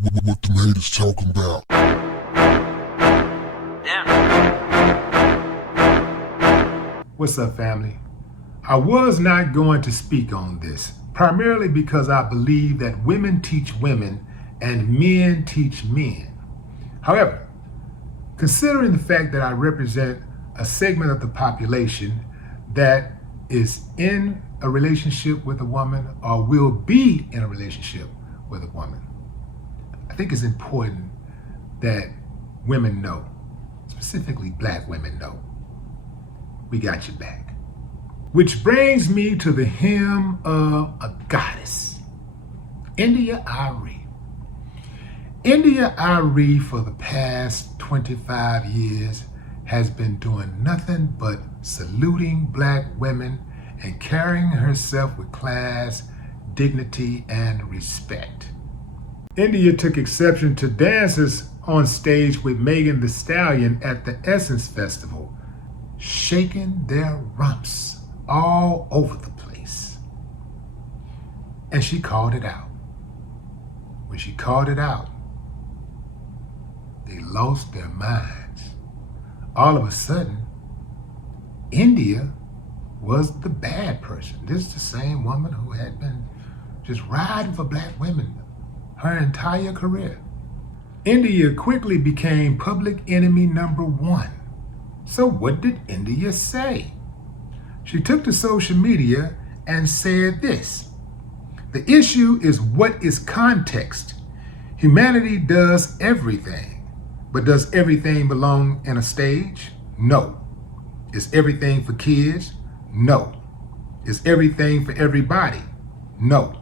What the haters talking about? What's up, family? I was not going to speak on this, primarily because I believe that women teach women and men teach men. However, considering the fact that I represent a segment of the population that is in a relationship with a woman or will be in a relationship with a woman, I think it's important that women know, specifically black women know, we got your back. Which brings me to the hymn of a goddess, Arie. Arie for the past 25 years has been doing nothing but saluting black women and carrying herself with class, dignity, and respect. India took exception to dances on stage with Megan Thee Stallion at the Essence Festival, shaking their rumps all over the place. And she called it out. When she called it out, they lost their minds. All of a sudden, India was the bad person. This is the same woman who had been just riding for black women her entire career. India quickly became public enemy number one. So what did India say? She took to social media and said this: the issue is what is context. Humanity does everything, but does everything belong in a stage? No. Is everything for kids? No. Is everything for everybody? No.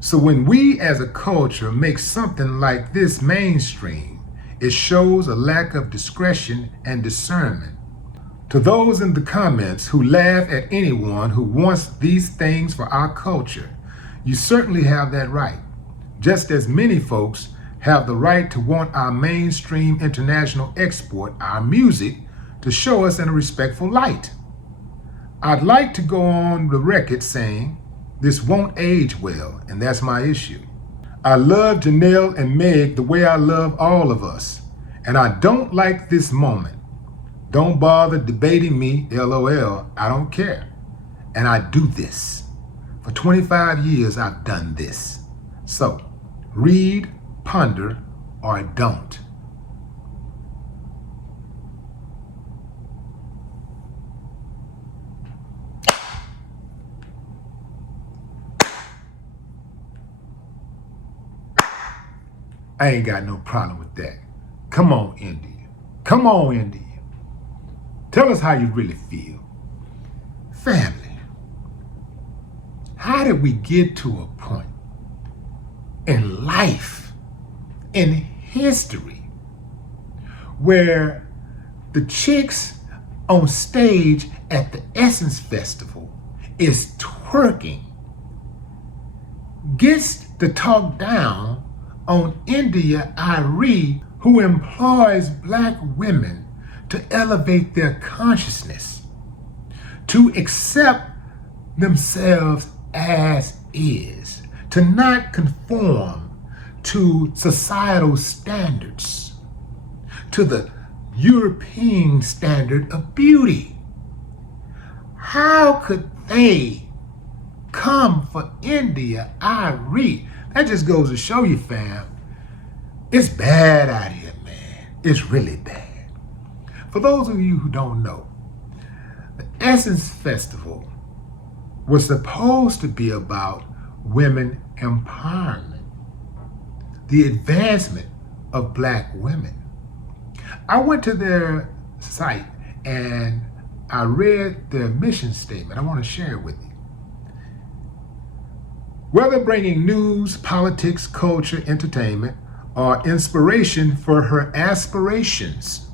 So when we as a culture make something like this mainstream, it shows a lack of discretion and discernment. To those in the comments who laugh at anyone who wants these things for our culture, you certainly have that right. Just as many folks have the right to want our mainstream international export, our music, to show us in a respectful light. I'd like to go on the record saying this won't age well, and that's my issue. I love Janelle and Meg the way I love all of us, and I don't like this moment. Don't bother debating me, LOL, I don't care. And I do this. For 25 years I've done this. So, read, ponder, or don't. I ain't got no problem with that. Come on, India. Come on, India. Tell us how you really feel. Family, how did we get to a point in life, in history, where the chicks on stage at the Essence Festival is twerking, gets to talk down on Arie, who employs black women to elevate their consciousness, to accept themselves as is, to not conform to societal standards, to the European standard of beauty. How could they come for Arie? That just goes to show you, fam, it's bad out here, man. It's really bad. For those of you who don't know, the Essence Festival was supposed to be about women empowerment, the advancement of black women. I went to their site and I read their mission statement. I want to share it with you. Whether bringing news, politics, culture, entertainment, or inspiration for her aspirations,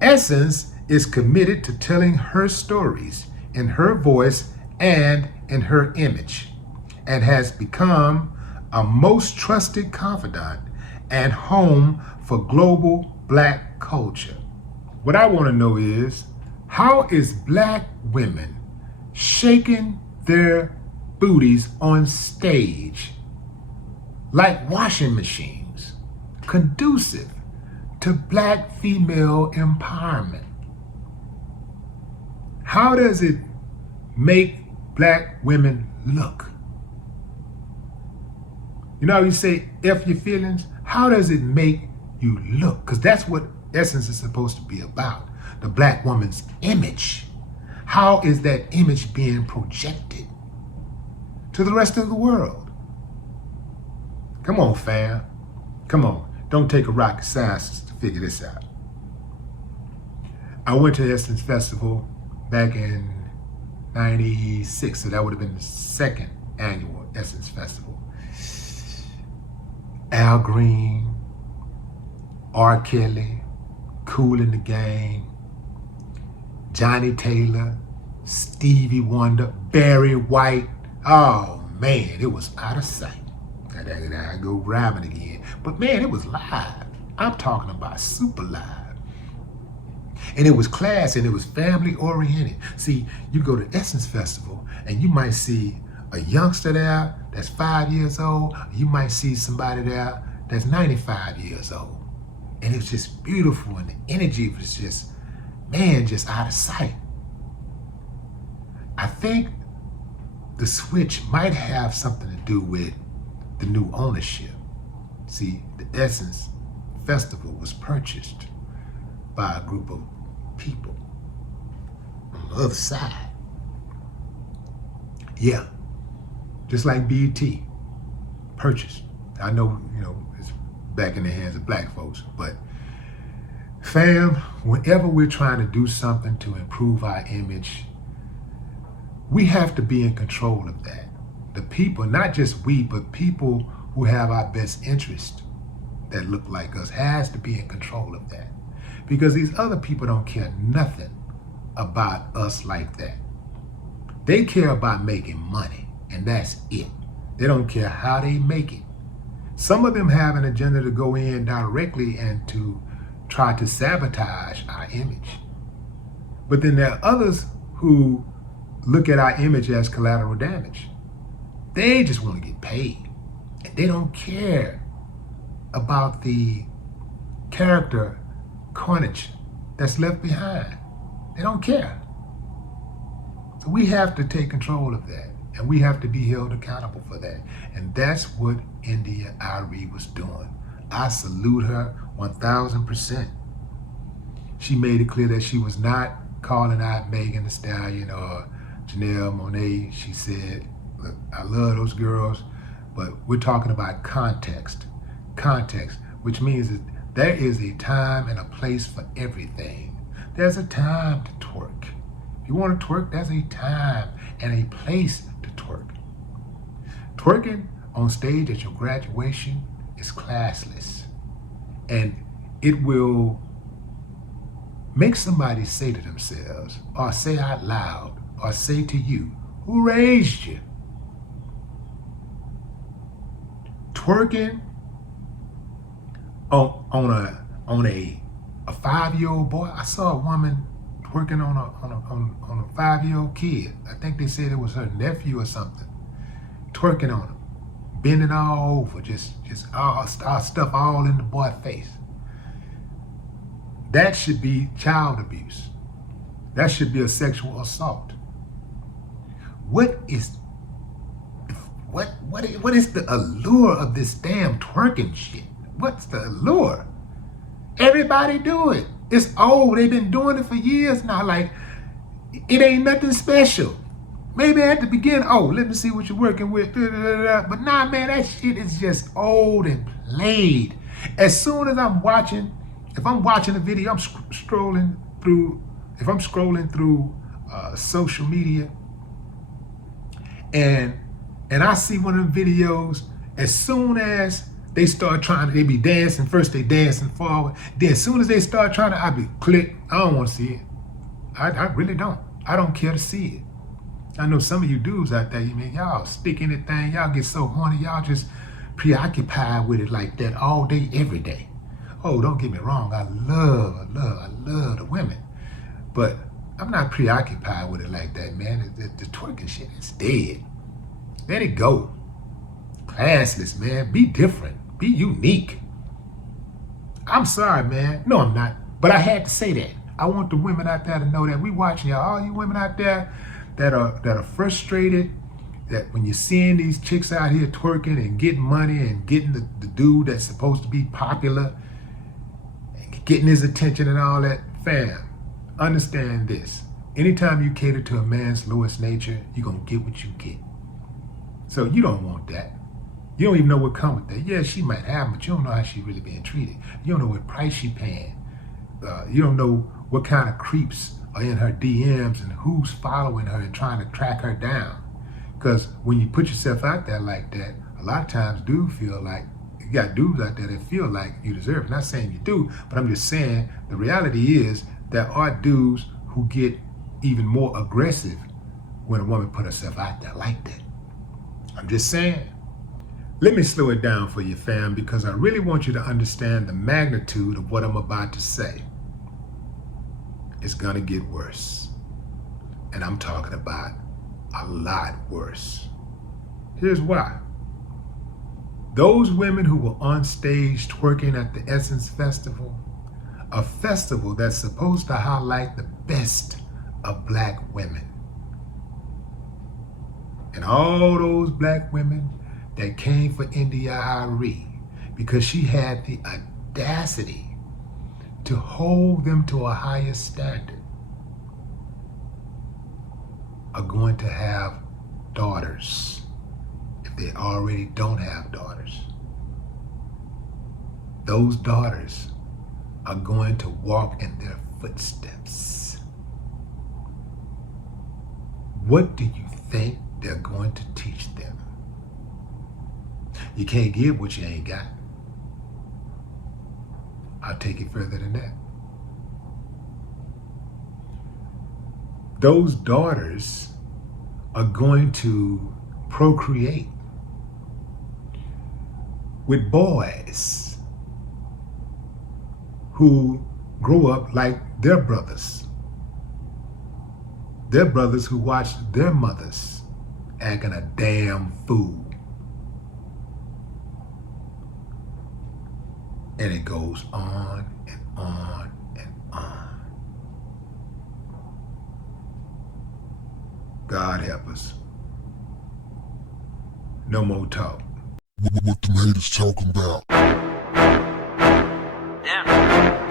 Essence is committed to telling her stories in her voice and in her image, and has become a most trusted confidant and home for global black culture. What I want to know is, how is black women shaking their booties on stage like washing machines, conducive to black female empowerment. How does it make black women look? You know how you say F your feelings? How does it make you look? Because that's what Essence is supposed to be about. The black woman's image. How is that image being projected to the rest of the world? Come on, fam. Come on. Don't take a rocket scientist to figure this out. I went to Essence Festival back in 96, so that would have been the second annual Essence Festival. Al Green, R. Kelly, Kool in the Gang, Johnny Taylor, Stevie Wonder, Barry White. Oh man, it was out of sight. I go rhyming again. But man, it was live. I'm talking about super live. And it was classy and it was family oriented. See, you go to Essence Festival and you might see a youngster there that's 5 years old. You might see somebody there that's 95 years old. And it was just beautiful and the energy was just, man, just out of sight. I think the switch might have something to do with the new ownership. See, the Essence Festival was purchased by a group of people on the other side. Yeah, just like BET, purchased. I know, it's back in the hands of black folks, but fam, whenever we're trying to do something to improve our image, we have to be in control of that. The people, not just we, but people who have our best interest that look like us has to be in control of that. Because these other people don't care nothing about us like that. They care about making money, and that's it. They don't care how they make it. Some of them have an agenda to go in directly and to try to sabotage our image. But then there are others who look at our image as collateral damage. They just want to get paid. And they don't care about the character carnage that's left behind. They don't care. So we have to take control of that. And we have to be held accountable for that. And that's what Arie was doing. I salute her 1,000%. She made it clear that she was not calling out Megan Thee Stallion or Janelle Monáe. She said, look, I love those girls, but we're talking about context. Context, which means that there is a time and a place for everything. There's a time to twerk. If you want to twerk, there's a time and a place to twerk. Twerking on stage at your graduation is classless. And it will make somebody say to themselves, or say out loud, or say to you, who raised you? Twerking on a 5-year-old boy. I saw a woman twerking on a 5-year-old kid. I think they said it was her nephew or something. Twerking on him, bending all over, just all stuff all in the boy's face. That should be child abuse. That should be a sexual assault. What is the allure of this damn twerking shit? What's the allure? Everybody do it. It's old. They've been doing it for years now. Like, it ain't nothing special. Maybe at the beginning, oh, let me see what you're working with. But nah, man, that shit is just old and played. As soon as I'm watching, if I'm watching a video, I'm scrolling through, if I'm scrolling through social media and I see one of the videos, as soon as they start trying to, they be dancing, first they dancing forward, then as soon as they start trying to, I be click, I don't want to see it. I really don't. I don't care to see it. I know some of you dudes out there, y'all stick anything, y'all get so horny, y'all just preoccupied with it like that all day, every day. Oh, don't get me wrong, I love the women, but I'm not preoccupied with it like that, man. The twerking shit is dead. Let it go. Classless, man. Be different. Be unique. I'm sorry, man. No, I'm not. But I had to say that. I want the women out there to know that we watching y'all. All you women out there that are frustrated, that when you're seeing these chicks out here twerking and getting money and getting the dude that's supposed to be popular, and getting his attention and all that, fam, understand this. Anytime you cater to a man's lowest nature, you're going to get what you get. So you don't want that. You don't even know what comes with that. Yeah, she might have them, but you don't know how she really being treated. You don't know what price she paying. You don't know what kind of creeps are in her DMs and who's following her and trying to track her down. Because when you put yourself out there like that, a lot of times dudes feel like, you got dudes out there that feel like you deserve it. Not saying you do, but I'm just saying the reality is there are dudes who get even more aggressive when a woman put herself out there like that. I'm just saying. Let me slow it down for you, fam, because I really want you to understand the magnitude of what I'm about to say. It's gonna get worse. And I'm talking about a lot worse. Here's why. Those women who were on stage twerking at the Essence Festival, a festival that's supposed to highlight the best of black women. And all those black women that came for India Arie because she had the audacity to hold them to a higher standard are going to have daughters if they already don't have daughters. Those daughters are going to walk in their footsteps. What do you think they're going to teach them? You can't give what you ain't got. I'll take it further than that. Those daughters are going to procreate with boys who grow up like their brothers. Their brothers who watched their mothers acting a damn fool. And it goes on and on and on. God help us. No more talk. What the haters talking about? Damn.